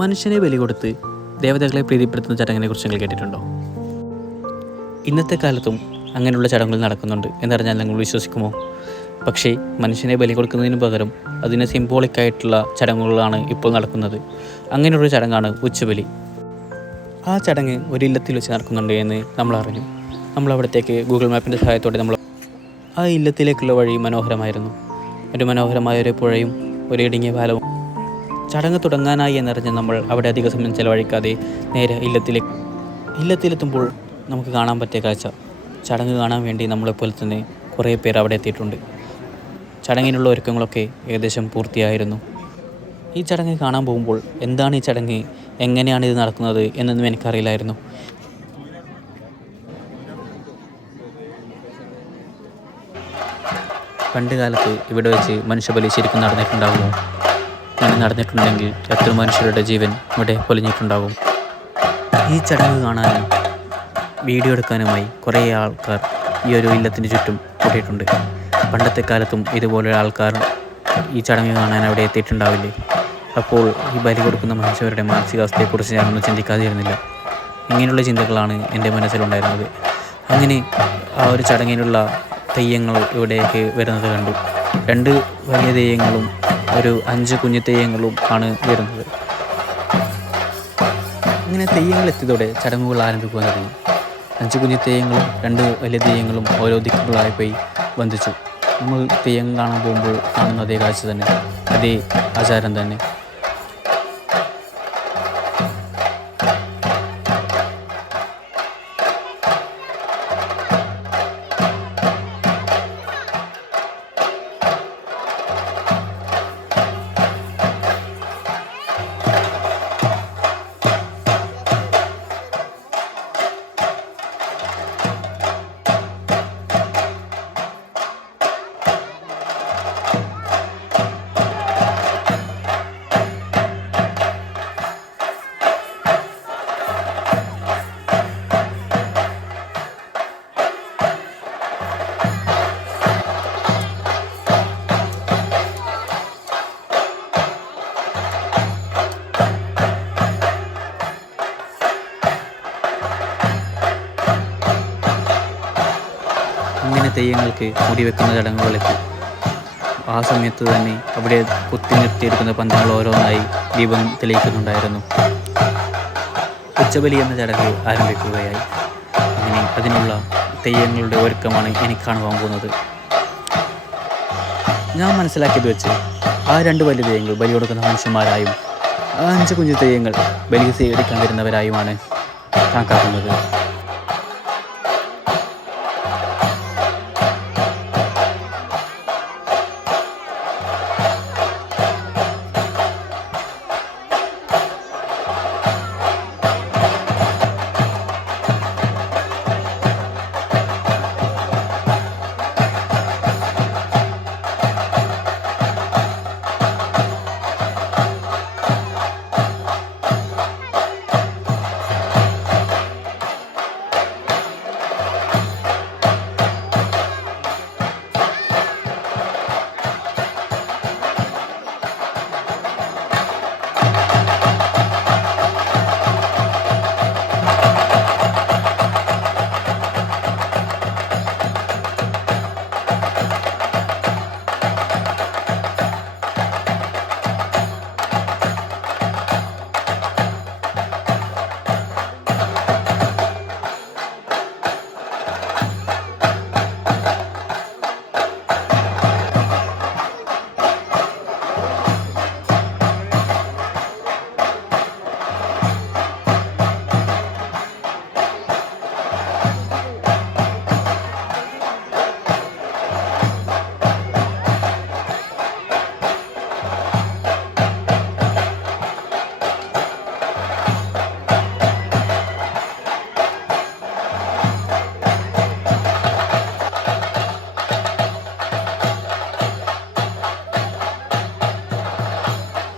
മനുഷ്യനെ ബലി കൊടുത്ത് ദേവതകളെ പ്രീതിപ്പെടുത്തുന്ന ചടങ്ങിനെക്കുറിച്ച് നിങ്ങൾ കേട്ടിട്ടുണ്ടോ? ഇന്നത്തെ കാലത്തും അങ്ങനെയുള്ള ചടങ്ങുകൾ നടക്കുന്നുണ്ട് എന്നറിഞ്ഞാൽ നിങ്ങൾ വിശ്വസിക്കുമോ? പക്ഷേ മനുഷ്യനെ ബലി കൊടുക്കുന്നതിന് പകരം അതിന് സിംബോളിക്കായിട്ടുള്ള ചടങ്ങുകളാണ് ഇപ്പോൾ നടക്കുന്നത്. അങ്ങനെയൊരു ചടങ്ങാണ് ഉച്ചബലി. ആ ചടങ്ങ് ഒരു ഇല്ലത്തിൽ വെച്ച് നടക്കുന്നുണ്ട് എന്ന് നമ്മൾ അറിഞ്ഞു. നമ്മൾ അവിടത്തേക്ക് ഗൂഗിൾ മാപ്പിൻ്റെ സഹായത്തോടെ ആ ഇല്ലത്തിലേക്കുള്ള വഴി മനോഹരമായിരുന്നു. ഒരു മനോഹരമായ ഒരു പുഴയും ഒരു ഇടുങ്ങിയ പാലവും. ചടങ്ങ് തുടങ്ങാനായി എന്നറിഞ്ഞ് നമ്മൾ അവിടെ അധിക സമയം ചെലവഴിക്കാതെ നേരെ ഇല്ലത്തിലെത്തുമ്പോൾ നമുക്ക് കാണാൻ പറ്റിയ കാഴ്ച, ചടങ്ങ് കാണാൻ വേണ്ടി നമ്മളെപ്പോലെ തന്നെ കുറേ പേർ അവിടെ എത്തിയിട്ടുണ്ട്. ചടങ്ങിനുള്ള ഒരുക്കങ്ങളൊക്കെ ഏകദേശം പൂർത്തിയായിരുന്നു. ഈ ചടങ്ങ് കാണാൻ പോകുമ്പോൾ എന്താണ് ഈ ചടങ്ങ്, എങ്ങനെയാണ് ഇത് നടക്കുന്നത് എന്നൊന്നും എനിക്കറിയില്ലായിരുന്നു. പണ്ട് കാലത്ത് ഇവിടെ വെച്ച് മനുഷ്യബലി ശരിക്കും നടന്നിട്ടുണ്ടാകുമോ? അങ്ങനെ നടന്നിട്ടുണ്ടെങ്കിൽ എത്ര മനുഷ്യരുടെ ജീവൻ ഇവിടെ പൊലിഞ്ഞിട്ടുണ്ടാകും. ഈ ചടങ്ങ് കാണാനും വീഡിയോ എടുക്കാനുമായി കുറേ ആൾക്കാർ ഈ ഒരു ഇല്ലത്തിന് ചുറ്റും കൂട്ടിയിട്ടുണ്ട്. പണ്ടത്തെ കാലത്തും ഇതുപോലെ ആൾക്കാർ ഈ ചടങ്ങ് കാണാൻ അവിടെ എത്തിയിട്ടുണ്ടാവില്ലേ? അപ്പോൾ ഈ ബലി കൊടുക്കുന്ന മനുഷ്യരുടെ മാനസികാവസ്ഥയെക്കുറിച്ച് ഞാനൊന്നും ചിന്തിക്കാതിരുന്നില്ല. ഇങ്ങനെയുള്ള ചിന്തകളാണ് എൻ്റെ മനസ്സിലുണ്ടായിരുന്നത്. അങ്ങനെ ആ ഒരു ചടങ്ങിനുള്ള തെയ്യങ്ങൾ ഇവിടേക്ക് വരുന്നത് കണ്ടു. 2 വലിയ തെയ്യങ്ങളും ഒരു 5 കുഞ്ഞു തെയ്യങ്ങളും ആണ് വരുന്നത്. ഇങ്ങനെ തെയ്യങ്ങൾ എത്തിയതോടെ ചടങ്ങുകൾ ആരംഭിക്കുവാൻ തുടങ്ങി. 5 കുഞ്ഞു തെയ്യങ്ങളും 2 വലിയ തെയ്യങ്ങളും ഓരോ ദിക്കുകളായി പോയി ബന്ധിച്ചു. നമ്മൾ തെയ്യം കാണാൻ പോകുമ്പോൾ കാണുന്ന അതേ കാഴ്ച തന്നെ, അതേ ആചാരം തന്നെ. ഇങ്ങനെ തെയ്യങ്ങൾക്ക് മുടിവെക്കുന്ന ചടങ്ങുകളെത്തി. ആ സമയത്ത് തന്നെ അവിടെ കുത്തി നിർത്തിയിരിക്കുന്ന പന്തങ്ങൾ ഓരോന്നായി ദീപം തെളിയിക്കുന്നുണ്ടായിരുന്നു. ഉച്ചബലി എന്ന ചടങ്ങ് ആരംഭിക്കുകയായി. അങ്ങനെ അതിനുള്ള തെയ്യങ്ങളുടെ ഒരുക്കമാണ് എനിക്ക് കാണുവാൻ പോകുന്നത്. ഞാൻ മനസ്സിലാക്കിയത് വെച്ച് ആ 2 വലിയ തെയ്യങ്ങൾ ബലി കൊടുക്കുന്ന മനുഷ്യന്മാരായും 5 കുഞ്ഞു തെയ്യങ്ങൾ ബലി സ്വീകരിക്കാൻ വരുന്നവരായുമാണ് കണക്കാക്കുന്നത്.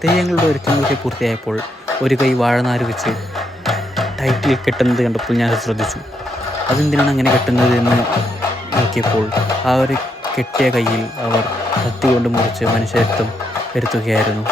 തെയ്യങ്ങളുടെ ഒരുക്കങ്ങളൊക്കെ പൂർത്തിയായപ്പോൾ ഒരു കൈ വാഴനാര് വെച്ച് ടൈറ്റിൽ കെട്ടുന്നത് കണ്ടപ്പോൾ ഞാൻ ശ്രദ്ധിച്ചു. അതെന്തിനാണ് അങ്ങനെ കെട്ടുന്നത് എന്ന് നോക്കിയപ്പോൾ ആ ഒരു കെട്ടിയ കയ്യിൽ അവർ കത്തി കൊണ്ട് മുറിച്ച് മനുഷ്യരക്തം വരുത്തുകയായിരുന്നു.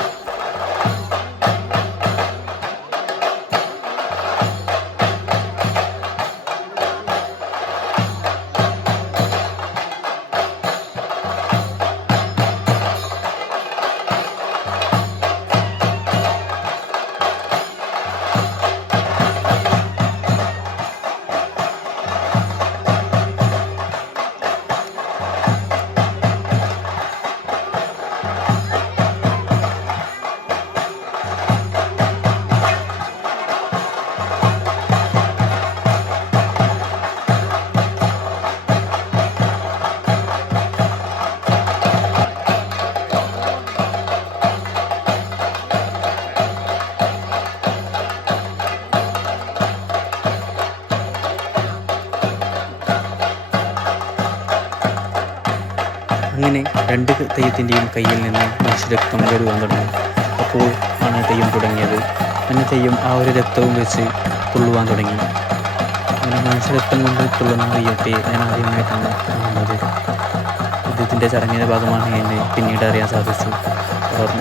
അങ്ങനെ രണ്ട് തെയ്യത്തിൻ്റെയും കയ്യിൽ നിന്ന് മനുഷ്യരക്തം വരുവാൻ തുടങ്ങി. അപ്പോൾ ആണ് തെയ്യം തുടങ്ങിയത്. അങ്ങനെ തെയ്യം ആ ഒരു രക്തവും വെച്ച് തുള്ളുവാൻ തുടങ്ങി. അങ്ങനെ മനുഷ്യരക്തം കൊണ്ട് തുള്ളുന്ന തെയ്യത്തെ ഞാൻ ആദ്യമായിട്ടാണ് കാണുന്നത്. ഇതിൻ്റെ ചടങ്ങിൻ്റെ ഭാഗമാണ് എന്ന് പിന്നീട് അറിയാൻ സാധിച്ചു.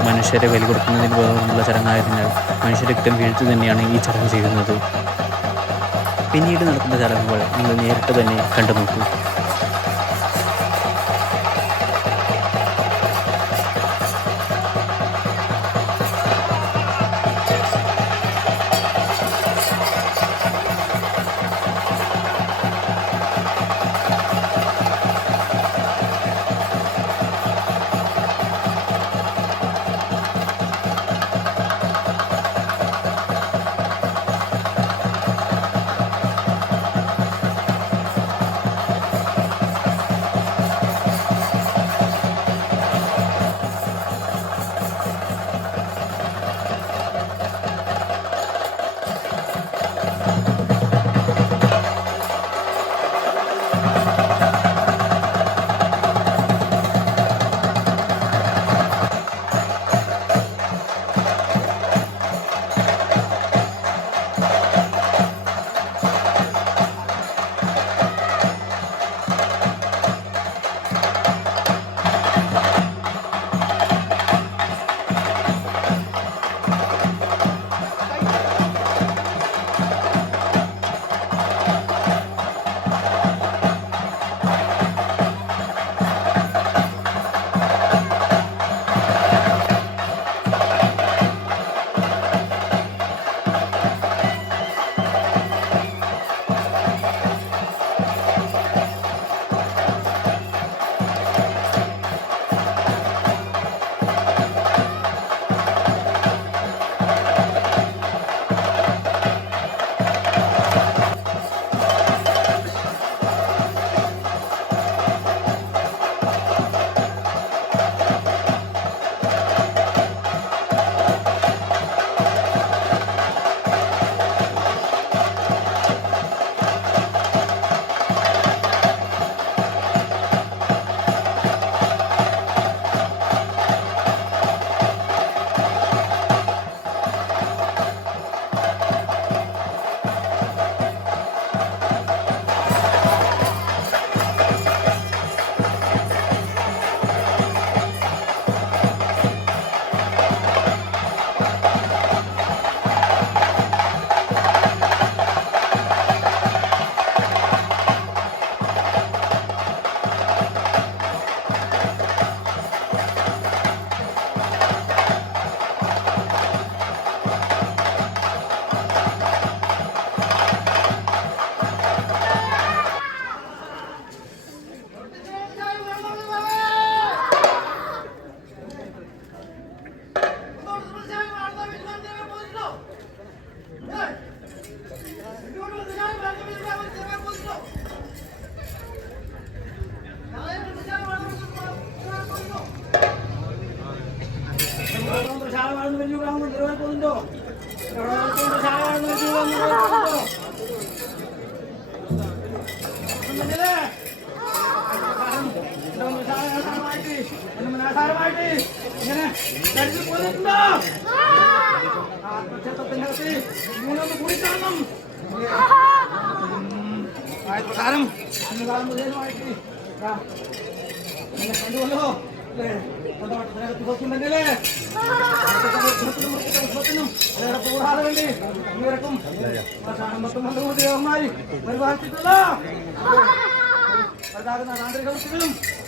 മനുഷ്യരെ ബലി കൊടുക്കുന്നതിന് ഭാഗമുള്ള ചടങ്ങായതിനാൽ മനുഷ്യരക്തം വീഴ്ത്തി തന്നെയാണ് ഈ ചടങ്ങ് ചെയ്യുന്നത്. പിന്നീട് നടക്കുന്ന ചടങ്ങുകൾ നിങ്ങൾ നേരിട്ട് തന്നെ കണ്ടു നോക്കൂ.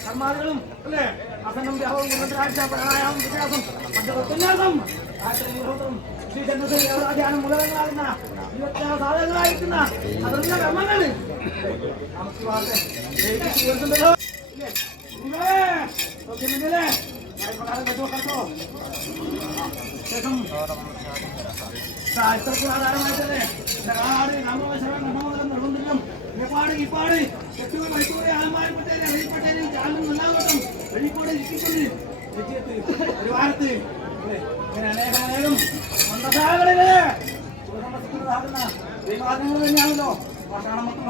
കർമാദികളും അല്ലേ അസംഗം ദേഹവും പ്രാർത്ഥന പ്രാണായാമം വിശ്വാസം പഞ്ചവിന്യാസം ശ്രീചന്ദ്രധ്യാനം മൂലകങ്ങളാകുന്ന 26 സാധനങ്ങളായിരിക്കുന്ന അതെല്ലാം കർമ്മങ്ങള് ശേഷം ആധാരമായിട്ടല്ലേ നിർബന്ധം പാട് ഇപ്പാട് എട്ടുകൾ മണിക്കൂറെ ആൾമാരിപ്പെട്ടേനെ വെളിപ്പെട്ടേനെ ചാലും നന്നാകട്ടും വെളിപ്പോടെ ഇരിക്കുന്നത് ഒരു വാരത്ത് ഇങ്ങനെ അനേകം മന്ദശാലകളില് സുഖസമ്പത്തിക്കുന്നതാകുന്ന ദൈവാദങ്ങൾ തന്നെയാണല്ലോ ഭാഷാണം മൊത്തം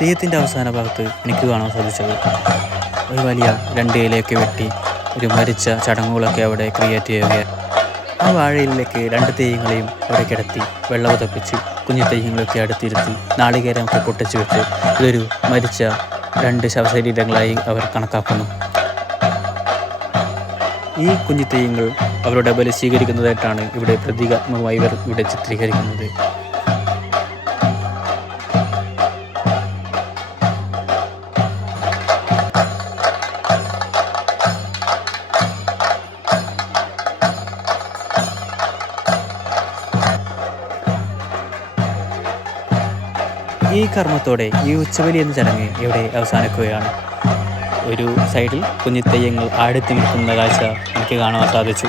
തെയ്യത്തിൻ്റെ അവസാന ഭാഗത്ത് എനിക്ക് കാണാൻ സാധിച്ചത് ഒരു വലിയ 2 ഇലയൊക്കെ വെട്ടി ഒരു മരിച്ച ചടങ്ങുകളൊക്കെ അവിടെ ക്രിയേറ്റ് ചെയ്യുകയാണ്. ആ വാഴയിലേക്ക് 2 തെയ്യങ്ങളെയും അവിടെ കിടത്തി വെള്ളം ഉതപ്പിച്ച് കുഞ്ഞു തെയ്യങ്ങളൊക്കെ അടുത്തിരുത്തി നാളികേരമൊക്കെ പൊട്ടിച്ച് വെച്ച് ഇതൊരു മരിച്ച 2 ശവശരീരങ്ങളായി അവർ കണക്കാക്കുന്നു. ഈ കുഞ്ഞു തെയ്യങ്ങൾ അവരുടെ ബലി സ്വീകരിക്കുന്നതായിട്ടാണ് ഇവിടെ പ്രതീകാത്മകമായി ഇവർ ഇവിടെ ചിത്രീകരിക്കുന്നത്. ഈ കർമ്മത്തോടെ ഈ ഉച്ചബലി എന്ന ചടങ്ങ് ഇവിടെ അവസാനിക്കുകയാണ്. ഒരു സൈഡിൽ കുഞ്ഞു തെയ്യങ്ങൾ ആടുത്തി നിൽക്കുന്ന കാഴ്ച എനിക്ക് കാണാൻ സാധിച്ചു.